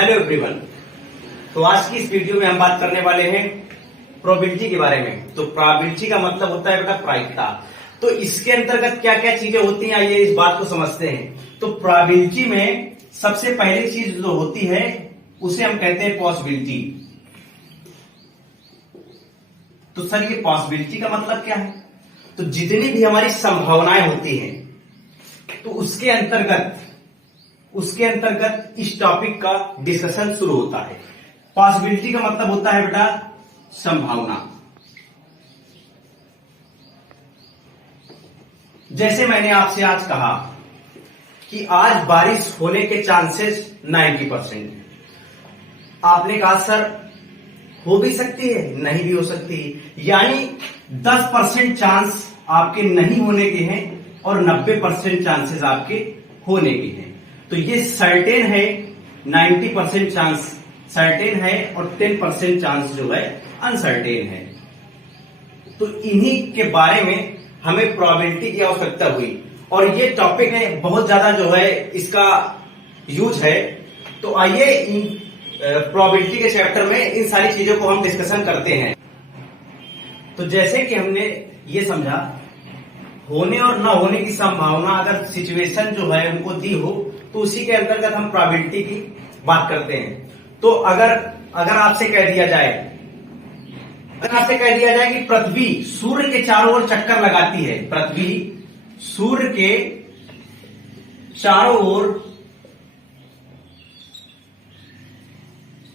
Hello everyone. तो आज की इस वीडियो में हम बात करने वाले हैं प्रोबेबिलिटी के बारे में। तो प्रोबेबिलिटी का मतलब होता है बेटा प्रायिकता। तो इसके अंतर्गत क्या क्या चीजें होती हैं, आइए इस बात को समझते हैं। तो प्रोबेबिलिटी में सबसे पहली चीज जो होती है उसे हम कहते हैं पॉसिबिलिटी। तो सर ये पॉसिबिलिटी का मतलब क्या है? तो जितनी भी हमारी संभावनाएं होती हैं तो उसके अंतर्गत इस टॉपिक का डिस्कशन शुरू होता है। पॉसिबिलिटी का मतलब होता है बेटा संभावना। जैसे मैंने आपसे आज कहा कि आज बारिश होने के चांसेस 90%। आपने कहा सर हो भी सकती है, नहीं भी हो सकती है, यानी 10% चांस आपके नहीं होने के हैं और 90% चांसेस आपके होने के हैं। तो ये सर्टेन है, 90% चांस सर्टेन है और 10% चांस जो है अनसर्टेन है। तो इन्हीं के बारे में हमें प्रोबेबिलिटी की आवश्यकता हुई और ये टॉपिक है बहुत ज्यादा जो है इसका यूज है। तो आइए इन प्रोबेबिलिटी के चैप्टर में इन सारी चीजों को हम डिस्कशन करते हैं। तो जैसे कि हमने ये समझा होने और न होने की संभावना अगर सिचुएशन जो है उनको दी हो तो उसी के अंतर्गत हम प्रोबेबिलिटी की बात करते हैं। तो अगर आपसे कह दिया जाए कि पृथ्वी सूर्य के चारों ओर चक्कर लगाती है, पृथ्वी सूर्य के चारों ओर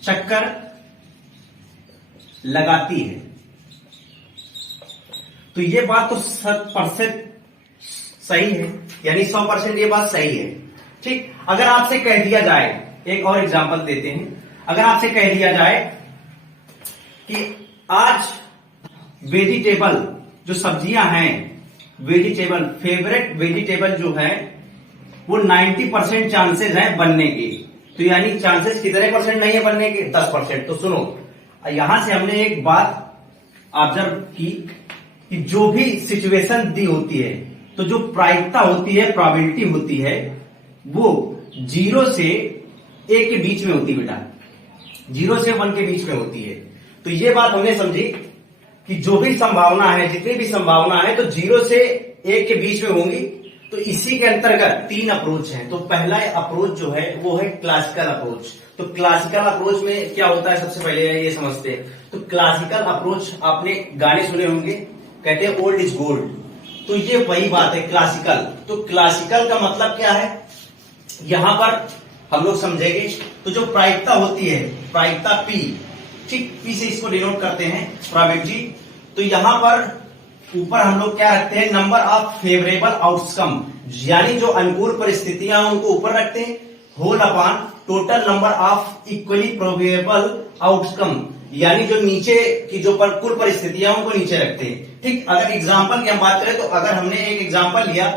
चक्कर लगाती है, तो ये बात तो 100% सही है, यानी 100% ये बात सही है। ठीक, अगर आपसे कह दिया जाए, एक और एग्जांपल देते हैं, अगर आपसे कह दिया जाए कि आज वेजिटेबल जो सब्जियां हैं, वेजिटेबल फेवरेट वेजिटेबल जो है वो 90% चांसेस है बनने के। तो यानी चांसेस कितने परसेंट नहीं है बनने के? 10%। तो सुनो, यहां से हमने एक बात ऑब्जर्व की कि जो भी सिचुएशन दी होती है तो जो प्रायिकता होती है, प्रोबेबिलिटी होती है, वो 0 से 1 के बीच में होती है बेटा, 0 से 1 के बीच में होती है। तो ये बात हमने समझी कि जो भी संभावना है, जितनी भी संभावना है, तो 0 से 1 के बीच में होंगी। तो इसी के अंतर्गत 3 अप्रोच हैं। तो पहला अप्रोच जो है वो है क्लासिकल अप्रोच। तो क्लासिकल अप्रोच में क्या होता है सबसे पहले ये समझते हैं। तो क्लासिकल अप्रोच आपने गाने सुने होंगे, कहते हैं ओल्ड इज गोल्ड। तो ये वही बात है क्लासिकल। तो क्लासिकल का मतलब क्या है यहां पर हम लोग समझेंगे। तो जो प्रायिकता होती है, प्रायिकता P, ठीक, P से इसको डिनोट करते हैं प्रोबेबिलिटी। तो यहां पर ऊपर हम लोग क्या रखते हैं, नंबर ऑफ फेवरेबल आउटकम, यानी जो अनुकूल परिस्थितियां उनको ऊपर रखते हैं, whole upon total number of equally probable outcome, यानी जो नीचे की जो कुल परिस्थितियां उनको नीचे रखते हैं। ठीक, अगर एग्जांपल की हम बात करें तो अगर हमने एक एग्जांपल लिया,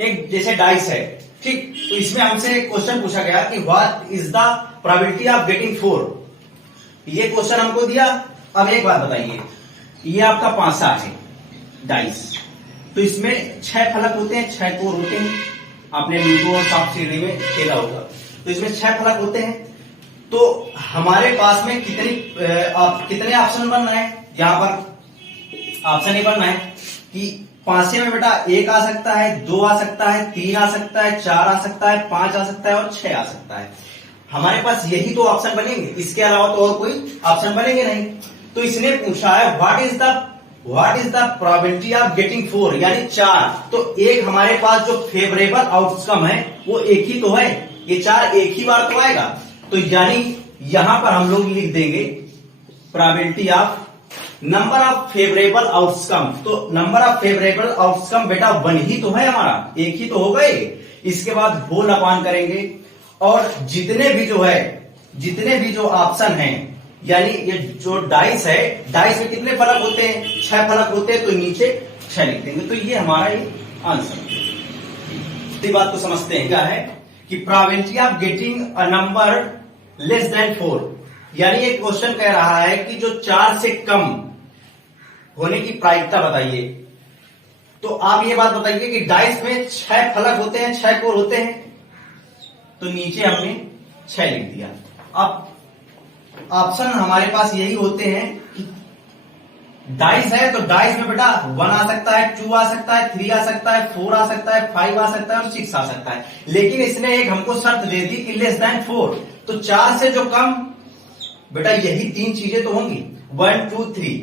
एक जैसे डाइस है, ठीक, तो इसमें हमसे क्वेश्चन पूछा गया कि what is the probability of getting 4। ये क्वेश्चन हमको दिया। अब एक बात बताइए, ये आपका पांसा है डाइस, तो इसमें 6 फलक होते हैं, 6 कोर होते हैं। आपने लूडो और सांप सीढ़ी में खेला होगा, तो इसमें 6 फलक होते हैं। तो हमारे पास में कितने ऑप्शन बन रहे हैं? यहां पर ऑप्शन ये बनना है कि पांचे में बेटा 1 आ सकता है, 2 आ सकता है, 3 आ सकता है, 4 आ सकता है, 5 आ सकता है और 6 आ सकता है। हमारे पास यही 2 ऑप्शन बनेंगे, इसके अलावा तो और कोई ऑप्शन बनेंगे नहीं। तो इसने पूछा है what is the probability of getting 4, यानी 4। तो एक हमारे पास जो फेवरेबल आउटकम है वो एक ही तो है, ये 4 एक ही बार तो आएगा। तो यानी यहां पर हम लोग लिख देंगे probability of number of favourable outcome. तो नंबर ऑफ फेवरेबल आउटकम बेटा 1 ही तो है हमारा, एक ही तो हो गए। इसके बाद होल अपॉन करेंगे और जितने भी जो ऑप्शन हैं, यानी ये जो डाइस है, डाइस में कितने फलक होते हैं? 6 फलक होते हैं, तो नीचे 6 लिख देंगे। तो ये हमारा ये आंसर। तो बात को समझते हैं क्या है कि probability of getting a number less than 4, यानी ये क्वेश्चन कह रहा है कि जो 4 से कम होने की प्रायिकता बताइए। तो आप ये बात बताइए कि डाइस में 6 फलक होते हैं, 6 कोर होते हैं, तो नीचे हमने 6 लिख दिया। अब ऑप्शन हमारे पास यही होते हैं कि डाइस है तो डाइस में बेटा 1 आ सकता है, 2 आ सकता है, 3 आ सकता है, 4 आ सकता है, 5 आ सकता है और 6 आ सकता है। लेकिन इसने एक हमको शर्त दे दी कि लेस देन 4, तो 4 से जो कम बेटा यही 3 चीजें तो होंगी, 1 2 3।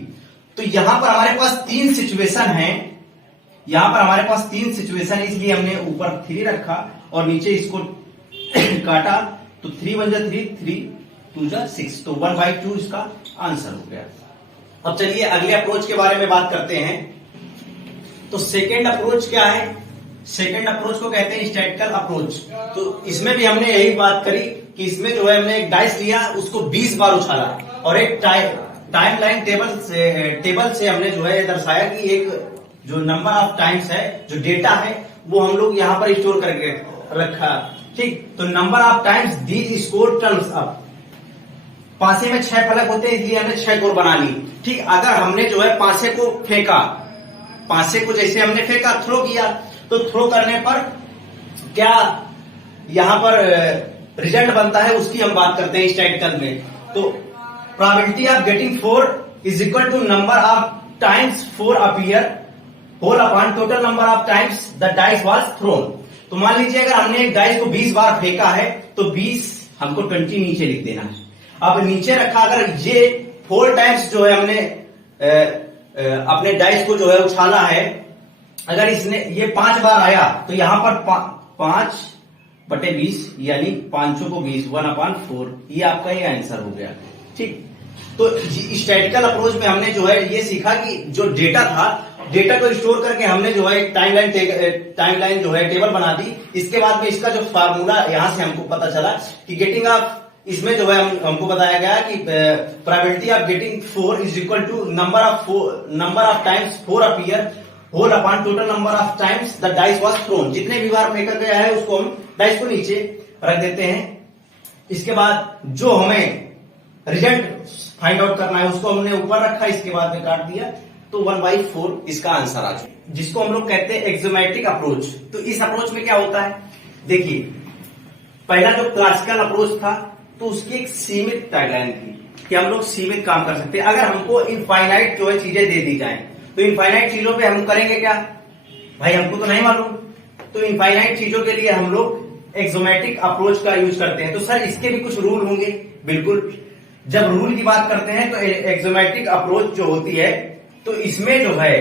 तो यहां पर हमारे पास 3 सिचुएशन है, यहां पर हमारे पास 3 सिचुएशन, इसलिए हमने ऊपर 3 रखा और नीचे इसको काटा, तो 3 1 जा 3, 3 2 जा 6, तो 1/2 इसका आंसर हो गया। अब चलिए अगले अप्रोच के बारे में बात करते हैं। तो सेकेंड अप्रोच क्या है? सेकेंड अप्रोच को कहते हैं स्टैटिकल अप्रोच। तो इसमें भी हमने यही बात करी कि इसमें जो है हमने एक डाइस लिया, उसको 20 बार उछाला और एक टाइम लाइन टेबल से हमने जो है दर्शाया कि एक जो नंबर ऑफ टाइम्स है, जो डेटा है, वो हम लोग यहां पर स्टोर करके रखा। ठीक, तो number of times these score terms up. पासे में 6 फलक होते हैं, इसलिए हमने 6 कोर बना ली। ठीक, अगर हमने जो है पासे को फेंका, पासे को जैसे हमने फेंका, थ्रो किया, तो थ्रो करने पर क्या यहां पर रिजल्ट बनता है, उसकी हम बात करते हैं स्टैटिकल में। तो probability of getting 4 is equal to number of times 4 appear whole upon total number of times the dice was thrown. तो मान लीजिए अगर हमने एक डाइस को 20 बार फेंका है, तो 20 हमको 20 नीचे लिख देना है। अब नीचे रखा, अगर ये 4 टाइम्स जो है हमने अपने डाइस को जो है उछाला है, अगर इसने ये 5 बार आया, तो यहां पर 5/20 यानी 5 को 20, 1/4, ये आपका ये आंसर हो गया। ठीक, तो स्टैटिकल अप्रोच में हमने जो है ये सीखा कि जो डेटा था, डेटा को स्टोर करके हमने जो है एक टाइमलाइन जो है टेबल बना दी। इसके बाद में इसका जो फार्मूला यहां से हमको पता चला कि गेटिंग ऑफ, इसमें जो है हमको बताया गया कि probability of getting 4 is equal to number of times 4 appear whole upon total number of times the dice was thrown. जितने भी बार फेंका गया है उसको हम डाइस को नीचे रख देते हैं। इसके बाद जो हमें रिजल्ट फाइंड आउट करना है उसको हमने ऊपर रखा, इसके बाद में काट दिया, तो 1/4 इसका आंसर आ जाए, जिसको हम लोग कहते हैं एक्सोमेट्रिक अप्रोच। तो इस अप्रोच में क्या होता है, देखिए पहला जो क्लासिकल अप्रोच था, तो उसकी एक सीमित टाइमलाइन थी कि हम लोग सीमित काम कर सकते हैं। अगर हमको इनफाइनाइट जो है चीजें दे दी जाएं, तो इनफाइनाइट चीजों पे हम करेंगे क्या भाई, हमको तो नहीं मालूम। तो इनफाइनाइट चीजों के लिए हम लोग एक्सोमेट्रिक अप्रोच का यूज करते हैं। तो सर इसके भी कुछ रूल होंगे, बिल्कुल। जब रूल की बात करते हैं तो एक्सोमेट्रिक अप्रोच जो होती है, तो इसमें जो है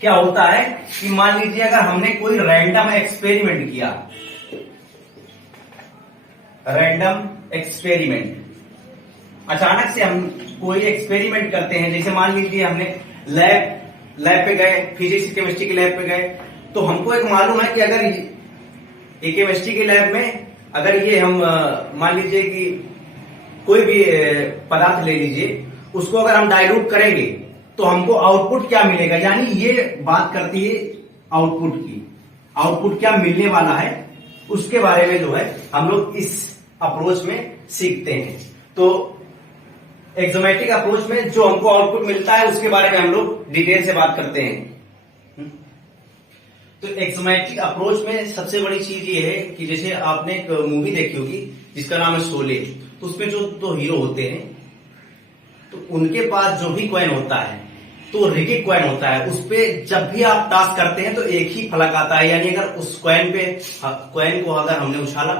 क्या होता है कि मान लीजिए अगर हमने कोई रैंडम एक्सपेरिमेंट किया, रैंडम एक्सपेरिमेंट, अचानक से हम कोई एक्सपेरिमेंट करते हैं, जैसे मान लीजिए हमने लैब पे गए, फिजिक्स केमिस्ट्री के लैब पे गए, तो हमको एक मालूम है कि अगर ये केमिस्ट्री के लैब में अगर ये हम मान लीजिए कि कोई भी पदार्थ ले लीजिए, उसको अगर हम डाइल्यूट करेंगे तो हमको आउटपुट क्या मिलेगा, यानी ये बात करती है आउटपुट की, आउटपुट क्या मिलने वाला है उसके बारे में जो है हम लोग इस अप्रोच में सीखते हैं। तो एक्सोमेट्रिक अप्रोच में जो हमको आउटपुट मिलता है उसके बारे में हम लोग डिटेल से बात करते हैं। तो एक्सोमेट्रिक अप्रोच में सबसे बड़ी चीज ये है कि जैसे आपने एक मूवी देखी होगी जिसका नाम है शोले, तो उसमें जो दो हीरो होते हैं, तो उनके पास जो भी कॉइन होता है तो रिगिड कॉइन होता है, उस पे जब भी आप टास्क करते हैं तो एक ही फलक आता है, यानी अगर उस कॉइन को अगर हमने उछाला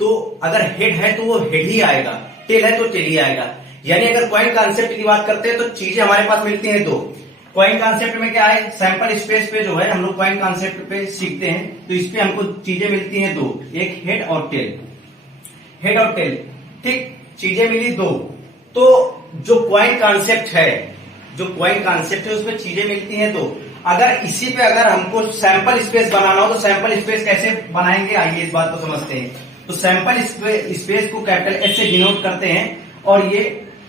तो अगर हेड है तो वो हेड ही आएगा, टेल है तो टेल ही आएगा। यानी अगर कॉइन कॉन्सेप्ट की बात करते हैं तो चीजें हमारे पास मिलती हैं दो। कॉइन कॉन्सेप्ट में क्या है, सैंपल स्पेस पे जो है हम लोग कॉइन कॉन्सेप्ट पे सीखते हैं, तो इस पे हमको चीजें मिलती हैं दो, एक हेड और टेल, हेड और टेल। ठीक, चीजें मिली दो। तो जो कॉइन कॉन्सेप्ट है, जो कॉइन कॉन्सेप्ट है उसमें चीजें मिलती हैं दो। अगर इसी पे अगर हमको सैंपल स्पेस बनाना हो तो सैंपल स्पेस कैसे बनाएंगे, आइए इस बात को समझते हैं। तो सैंपल स्पेस को कैपिटल एच से डिनोट करते हैं और ये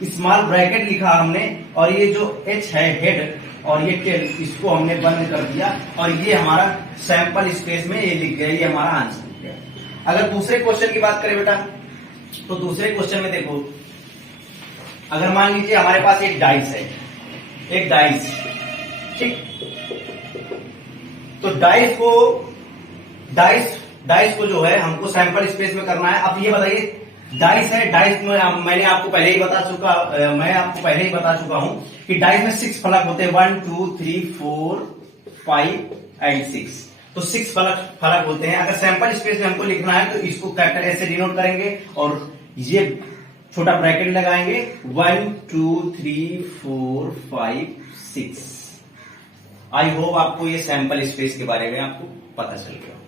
स्मॉल ब्रैकेट लिखा हमने, और ये जो एच है हेड और ये टेल, इसको हमने बंद कर दिया और ये हमारा सैंपल स्पेस में ये लिख गया, ये हमारा आंसर लिख गया। अगर दूसरे क्वेश्चन की बात करें बेटा, तो दूसरे क्वेश्चन में देखो, अगर मान लीजिए हमारे पास एक डाइस है, एक डाइस, ठीक, तो डाइस को जो है हमको सैंपल स्पेस में करना है। अब ये बताइए डाइस है, डाइस में मैंने आपको पहले ही बता चुका हूं कि डाइस में 6 फलक होते हैं, 1 2 3 4 5 एंड 6। तो 6 फलक होते हैं। अगर सैंपल स्पेस में हमको लिखना है तो इसको कैपिटल ऐसे डिनोट करेंगे और ये छोटा ब्रैकेट लगाएंगे, 1 2 3 4 5 6। आई होप आपको ये सैंपल स्पेस के बारे में आपको पता चल गया।